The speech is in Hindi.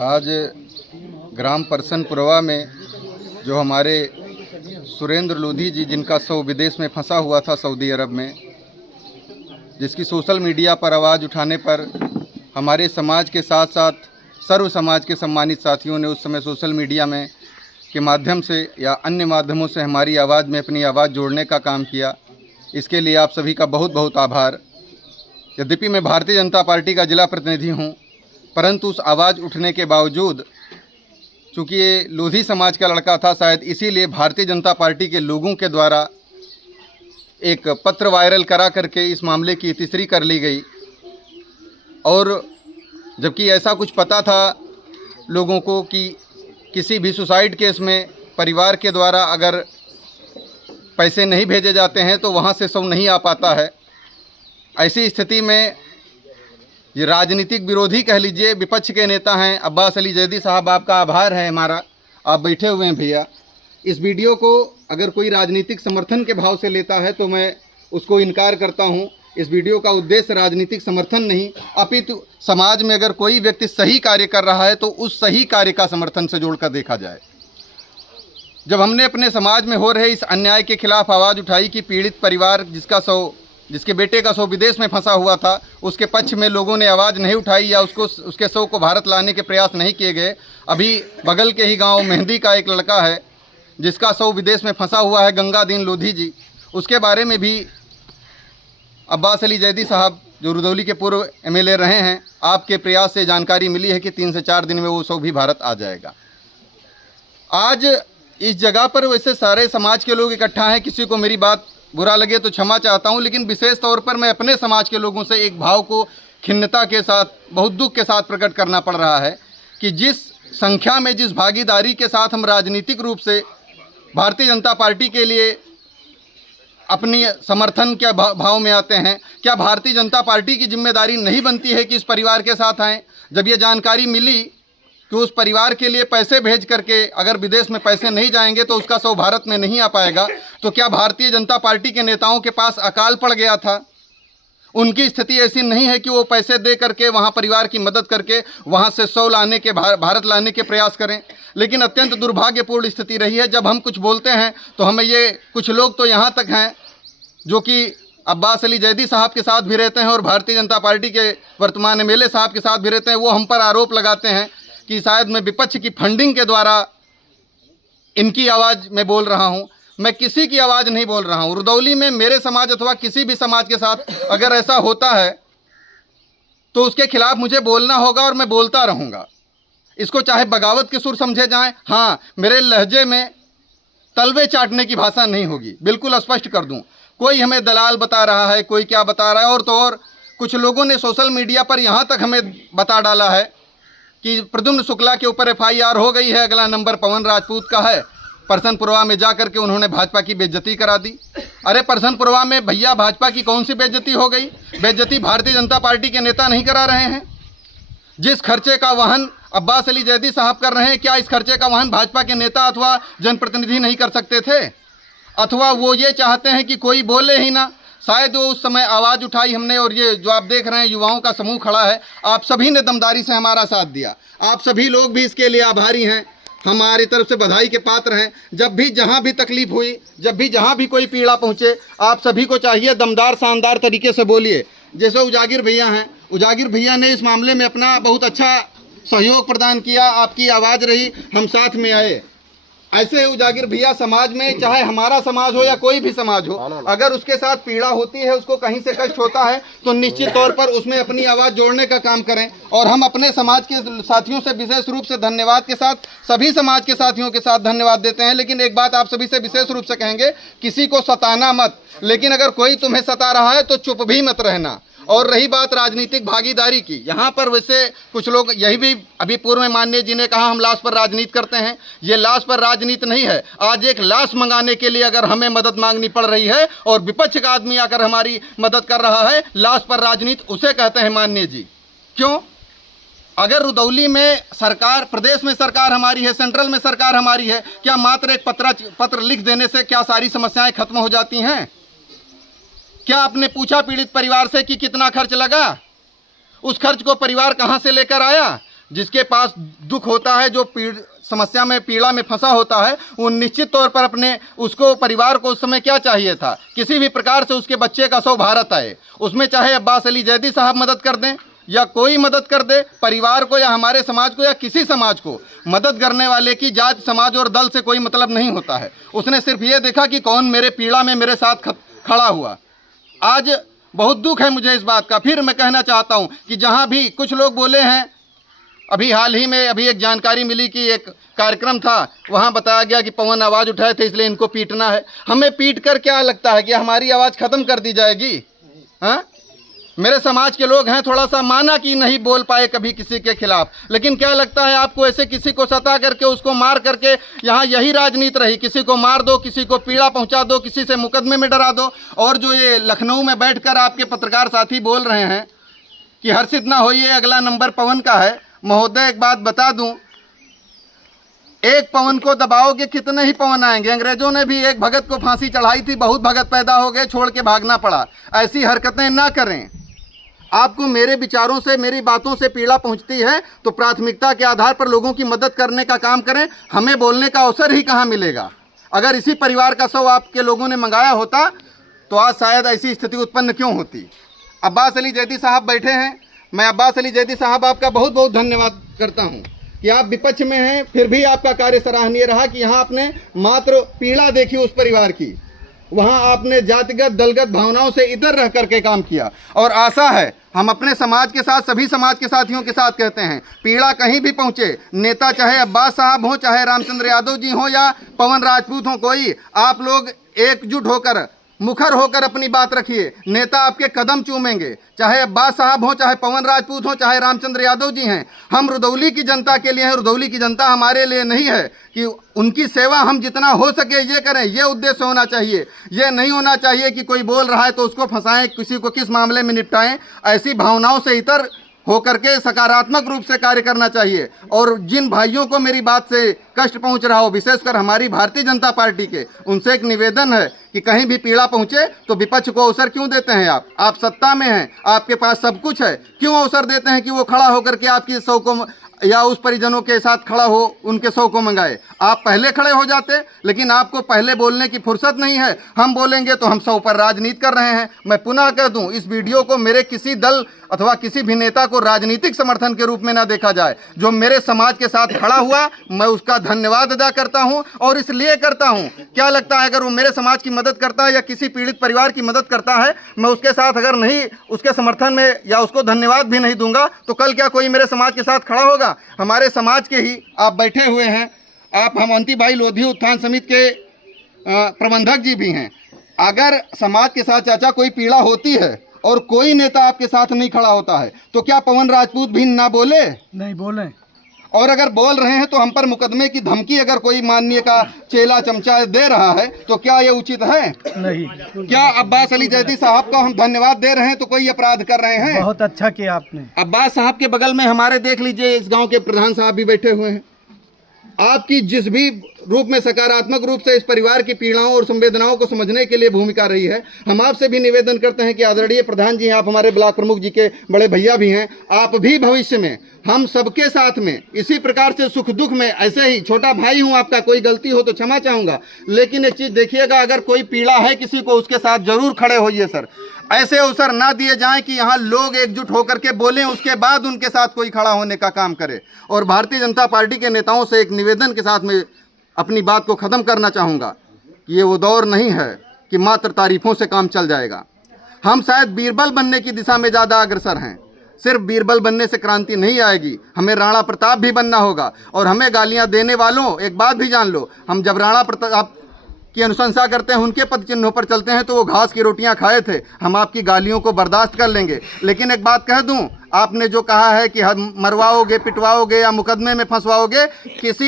आज ग्राम परसनपुरवा में जो हमारे सुरेंद्र लोधी जी, जिनका शव विदेश में फंसा हुआ था सऊदी अरब में, जिसकी सोशल मीडिया पर आवाज़ उठाने पर हमारे समाज के साथ साथ सर्व समाज के सम्मानित साथियों ने उस समय सोशल मीडिया में के माध्यम से या अन्य माध्यमों से हमारी आवाज़ में अपनी आवाज़ जोड़ने का काम किया। इसके लिए आप सभी का बहुत बहुत आभार। यद्यपि मैं भारतीय जनता पार्टी का जिला प्रतिनिधि हूं, परंतु उस आवाज़ उठने के बावजूद, चूँकि ये लोधी समाज का लड़का था, शायद इसीलिए भारतीय जनता पार्टी के लोगों के द्वारा एक पत्र वायरल करा करके इस मामले की तीसरी कर ली गई। और जबकि ऐसा कुछ पता था लोगों को कि किसी भी सुसाइड केस में परिवार के द्वारा अगर पैसे नहीं भेजे जाते हैं तो वहाँ से शव नहीं आ पाता है। ऐसी स्थिति में ये राजनीतिक विरोधी कह लीजिए, विपक्ष के नेता हैं अब्बास अली जैदी साहब, आपका आभार है हमारा, आप बैठे हुए हैं भैया। इस वीडियो को अगर कोई राजनीतिक समर्थन के भाव से लेता है तो मैं उसको इनकार करता हूं। इस वीडियो का उद्देश्य राजनीतिक समर्थन नहीं, अपितु समाज में अगर कोई व्यक्ति सही कार्य कर रहा है तो उस सही कार्य का समर्थन से जोड़कर देखा जाए। जब हमने अपने समाज में हो रहे इस अन्याय के खिलाफ आवाज़ उठाई कि पीड़ित परिवार जिसके बेटे का शव विदेश में फंसा हुआ था, उसके पक्ष में लोगों ने आवाज़ नहीं उठाई या उसके शव को भारत लाने के प्रयास नहीं किए गए। अभी बगल के ही गांव मेहंदी का एक लड़का है जिसका शव विदेश में फंसा हुआ है, गंगादीन लोधी जी, उसके बारे में भी अब्बास अली जैदी साहब जो रुदौली के पूर्व MLA रहे हैं, आपके प्रयास से जानकारी मिली है कि 3 से 4 दिन में वो शव भी भारत आ जाएगा। आज इस जगह पर वैसे सारे समाज के लोग इकट्ठा हैं, किसी को मेरी बात बुरा लगे तो क्षमा चाहता हूं, लेकिन विशेष तौर पर मैं अपने समाज के लोगों से एक भाव को खिन्नता के साथ, बहुत दुख के साथ प्रकट करना पड़ रहा है कि जिस संख्या में, जिस भागीदारी के साथ हम राजनीतिक रूप से भारतीय जनता पार्टी के लिए अपनी समर्थन के भाव में आते हैं, क्या भारतीय जनता पार्टी की जिम्मेदारी नहीं बनती है कि इस परिवार के साथ आएँ? जब ये जानकारी मिली कि उस परिवार के लिए पैसे भेज करके अगर विदेश में पैसे नहीं जाएंगे तो उसका शव भारत में नहीं आ पाएगा, तो क्या भारतीय जनता पार्टी के नेताओं के पास अकाल पड़ गया था? उनकी स्थिति ऐसी नहीं है कि वो पैसे दे करके वहाँ परिवार की मदद करके वहाँ से शव लाने के, भारत लाने के प्रयास करें। लेकिन अत्यंत दुर्भाग्यपूर्ण स्थिति रही है। जब हम कुछ बोलते हैं तो हमें ये, कुछ लोग तो यहाँ तक हैं जो कि अब्बास अली जैदी साहब के साथ भी रहते हैं और भारतीय जनता पार्टी के वर्तमान MLA साहब के साथ भी रहते हैं, वो हम पर आरोप लगाते हैं कि शायद मैं विपक्ष की फंडिंग के द्वारा इनकी आवाज़ में बोल रहा हूं। मैं किसी की आवाज़ नहीं बोल रहा हूं। रुदौली में मेरे समाज अथवा किसी भी समाज के साथ अगर ऐसा होता है तो उसके खिलाफ मुझे बोलना होगा और मैं बोलता रहूँगा। इसको चाहे बगावत के सुर समझे जाएं, हाँ, मेरे लहजे में तलवे चाटने की भाषा नहीं होगी, बिल्कुल स्पष्ट कर दूँ। कोई हमें दलाल बता रहा है, कोई क्या बता रहा है, और तो और कुछ लोगों ने सोशल मीडिया पर यहाँ तक हमें बता डाला है कि प्रद्युम्न शुक्ला के ऊपर FIR हो गई है, अगला नंबर पवन राजपूत का है। परसनपुरवा में जा करके उन्होंने भाजपा की बेइज्जती करा दी। अरे परसनपुरवा में भैया भाजपा की कौन सी बेइज्जती हो गई? बेइज्जती भारतीय जनता पार्टी के नेता नहीं करा रहे हैं। जिस खर्चे का वहन अब्बास अली जैदी साहब कर रहे हैं, क्या इस खर्चे का वहन भाजपा के नेता अथवा जनप्रतिनिधि नहीं कर सकते थे? अथवा वो ये चाहते हैं कि कोई बोले ही ना? शायद वो उस समय आवाज़ उठाई हमने, और ये जो आप देख रहे हैं युवाओं का समूह खड़ा है, आप सभी ने दमदारी से हमारा साथ दिया। आप सभी लोग भी इसके लिए आभारी हैं, हमारी तरफ से बधाई के पात्र हैं। जब भी जहां भी तकलीफ हुई, जब भी जहां भी कोई पीड़ा पहुंचे, आप सभी को चाहिए दमदार शानदार तरीके से बोलिए। जैसे उजागिर भैया हैं, उजागिर भैया ने इस मामले में अपना बहुत अच्छा सहयोग प्रदान किया, आपकी आवाज़ रही, हम साथ में आए। ऐसे उजागिर भैया समाज में, चाहे हमारा समाज हो या कोई भी समाज हो, अगर उसके साथ पीड़ा होती है, उसको कहीं से कष्ट होता है, तो निश्चित तौर पर उसमें अपनी आवाज़ जोड़ने का काम करें। और हम अपने समाज के साथियों से विशेष रूप से धन्यवाद के साथ, सभी समाज के साथियों के साथ धन्यवाद देते हैं। लेकिन एक बात आप सभी से विशेष रूप से कहेंगे, किसी को सताना मत, लेकिन अगर कोई तुम्हें सता रहा है तो चुप भी मत रहना। और रही बात राजनीतिक भागीदारी की, यहाँ पर वैसे कुछ लोग, यही भी अभी पूर्व में माननीय जी ने कहा हम लाश पर राजनीति करते हैं। ये लाश पर राजनीति नहीं है। आज एक लाश मंगाने के लिए अगर हमें मदद मांगनी पड़ रही है और विपक्ष का आदमी आकर हमारी मदद कर रहा है, लाश पर राजनीति उसे कहते हैं माननीय जी। क्यों? अगर रुदौली में सरकार, प्रदेश में सरकार हमारी है, सेंट्रल में सरकार हमारी है, क्या मात्र एक पत्र लिख देने से क्या सारी समस्याएं खत्म हो जाती हैं? क्या आपने पूछा पीड़ित परिवार से कि कितना खर्च लगा? उस खर्च को परिवार कहां से लेकर आया? जिसके पास दुख होता है, जो समस्या में पीड़ा में फंसा होता है, वो निश्चित तौर पर अपने उसको परिवार को उस समय क्या चाहिए था, किसी भी प्रकार से उसके बच्चे का शव भारत आए। उसमें चाहे अब्बास अली जैदी साहब मदद कर दें या कोई मदद कर दे, परिवार को या हमारे समाज को या किसी समाज को मदद करने वाले की जात, समाज और दल से कोई मतलब नहीं होता है। उसने सिर्फ ये देखा कि कौन मेरे पीड़ा में मेरे साथ खड़ा हुआ। आज बहुत दुख है मुझे इस बात का। फिर मैं कहना चाहता हूँ कि जहाँ भी कुछ लोग बोले हैं, अभी हाल ही में अभी एक जानकारी मिली कि एक कार्यक्रम था, वहाँ बताया गया कि पवन आवाज़ उठाए थे इसलिए इनको पीटना है। हमें पीट कर क्या लगता है कि हमारी आवाज़ ख़त्म कर दी जाएगी? हाँ, मेरे समाज के लोग हैं, थोड़ा सा माना कि नहीं बोल पाए कभी किसी के खिलाफ, लेकिन क्या लगता है आपको ऐसे किसी को सता करके उसको मार करके यहाँ यही राजनीति रही, किसी को मार दो, किसी को पीड़ा पहुँचा दो, किसी से मुकदमे में डरा दो। और जो ये लखनऊ में बैठकर आपके पत्रकार साथी बोल रहे हैं कि हर्षित ना होइए, अगला नंबर पवन का है। महोदय, एक बात बता दूं, एक पवन को दबाओगे कितने ही पवन आएंगे। अंग्रेजों ने भी एक भगत को फांसी चढ़ाई थी, बहुत भगत पैदा हो गए, छोड़ के भागना पड़ा। ऐसी हरकतें ना करें। आपको मेरे विचारों से, मेरी बातों से पीड़ा पहुंचती है तो प्राथमिकता के आधार पर लोगों की मदद करने का काम करें। हमें बोलने का अवसर ही कहाँ मिलेगा? अगर इसी परिवार का शव आपके लोगों ने मंगाया होता तो आज शायद ऐसी स्थिति उत्पन्न क्यों होती। अब्बास अली जैदी साहब बैठे हैं, मैं अब्बास अली जैदी साहब आपका बहुत बहुत धन्यवाद करता हूं कि आप विपक्ष में हैं, फिर भी आपका कार्य सराहनीय रहा कि यहाँ आपने मात्र पीड़ा देखी उस परिवार की, वहाँ आपने जातिगत दलगत भावनाओं से इधर रह करके काम किया। और आशा है हम अपने समाज के साथ, सभी समाज के साथियों के साथ कहते हैं, पीड़ा कहीं भी पहुँचे, नेता चाहे अब्बास साहब हो, चाहे रामचंद्र यादव जी हो या पवन राजपूत हो, कोई, आप लोग एकजुट होकर, मुखर होकर अपनी बात रखिए। नेता आपके कदम चूमेंगे, चाहे अब्बास साहब हो, चाहे पवन राजपूत हो, चाहे रामचंद्र यादव जी हैं। हम रुदौली की जनता के लिए हैं, रुदौली की जनता हमारे लिए नहीं है कि उनकी सेवा हम जितना हो सके ये करें, ये उद्देश्य होना चाहिए। ये नहीं होना चाहिए कि कोई बोल रहा है तो उसको फंसाएं, किसी को किस मामले में निपटाएं। ऐसी भावनाओं से इतर होकर के सकारात्मक रूप से कार्य करना चाहिए। और जिन भाइयों को मेरी बात से कष्ट पहुंच रहा हो, विशेषकर हमारी भारतीय जनता पार्टी के, उनसे एक निवेदन है कि कहीं भी पीड़ा पहुंचे तो विपक्ष को अवसर क्यों देते हैं? आप सत्ता में हैं, आपके पास सब कुछ है, क्यों अवसर देते हैं कि वो खड़ा होकर के आपकी सौ को या उस परिजनों के साथ खड़ा हो, उनके शव को मंगाए? आप पहले खड़े हो जाते, लेकिन आपको पहले बोलने की फुर्सत नहीं है। हम बोलेंगे तो हम शव पर राजनीति कर रहे हैं। मैं पुनः कह दूं, इस वीडियो को मेरे किसी दल अथवा किसी भी नेता को राजनीतिक समर्थन के रूप में ना देखा जाए। जो मेरे समाज के साथ खड़ा हुआ, मैं उसका धन्यवाद अदा करता हूं। और इसलिए करता हूं, क्या लगता है, अगर वो मेरे समाज की मदद करता है या किसी पीड़ित परिवार की मदद करता है, मैं उसके साथ अगर नहीं, उसके समर्थन में या उसको धन्यवाद भी नहीं दूंगा तो कल क्या कोई मेरे समाज के साथ खड़ा होगा? हमारे समाज के ही आप बैठे हुए हैं, आप हेमवंती भाई लोधी उत्थान समिति के प्रबंधक जी भी हैं। अगर समाज के साथ चाचा कोई पीड़ा होती है और कोई नेता आपके साथ नहीं खड़ा होता है तो क्या पवन राजपूत भी ना बोले? नहीं बोले। और अगर बोल रहे हैं तो हम पर मुकदमे की धमकी अगर कोई माननीय का चेला चमचा दे रहा है तो क्या ये उचित है? नहीं। क्या अब्बास अली जैदी साहब को हम धन्यवाद दे रहे हैं तो कोई अपराध कर रहे हैं? बहुत अच्छा किया आपने। अब्बास साहब के बगल में हमारे देख लीजिए इस गांव के प्रधान साहब भी बैठे हुए हैं। आपकी जिस भी रूप में सकारात्मक रूप से इस परिवार की पीड़ाओं और संवेदनाओं को समझने के लिए भूमिका रही है, हम आपसे भी निवेदन करते हैं कि आदरणीय प्रधान जी हैं, आप हमारे ब्लॉक प्रमुख जी के बड़े भैया भी हैं, आप भी भविष्य में हम सबके साथ में इसी प्रकार से सुख दुख में, ऐसे ही छोटा भाई हूं आपका, कोई गलती हो तो क्षमा चाहूँगा, लेकिन एक चीज़ देखिएगा, अगर कोई पीड़ा है किसी को, उसके साथ जरूर खड़े होइए सर। ऐसे अवसर ना दिए जाएं कि यहाँ लोग एकजुट होकर के बोलें, उसके बाद उनके साथ कोई खड़ा होने का काम करे। और भारतीय जनता पार्टी के नेताओं से एक निवेदन के साथ में अपनी बात को ख़त्म करना चाहूँगा कि ये वो दौर नहीं है कि मात्र तारीफ़ों से काम चल जाएगा। हम शायद बीरबल बनने की दिशा में ज़्यादा अग्रसर हैं। सिर्फ बीरबल बनने से क्रांति नहीं आएगी, हमें राणा प्रताप भी बनना होगा। और हमें गालियाँ देने वालों, एक बात भी जान लो, हम जब राणा प्रताप की अनुशंसा करते हैं, उनके पद चिन्हों पर चलते हैं तो वो घास की रोटियां खाए थे। हम आपकी गालियों को बर्दाश्त कर लेंगे, लेकिन एक बात कह दूं, आपने जो कहा है कि हम मरवाओगे, पिटवाओगे या मुकदमे में फंसवाओगे, किसी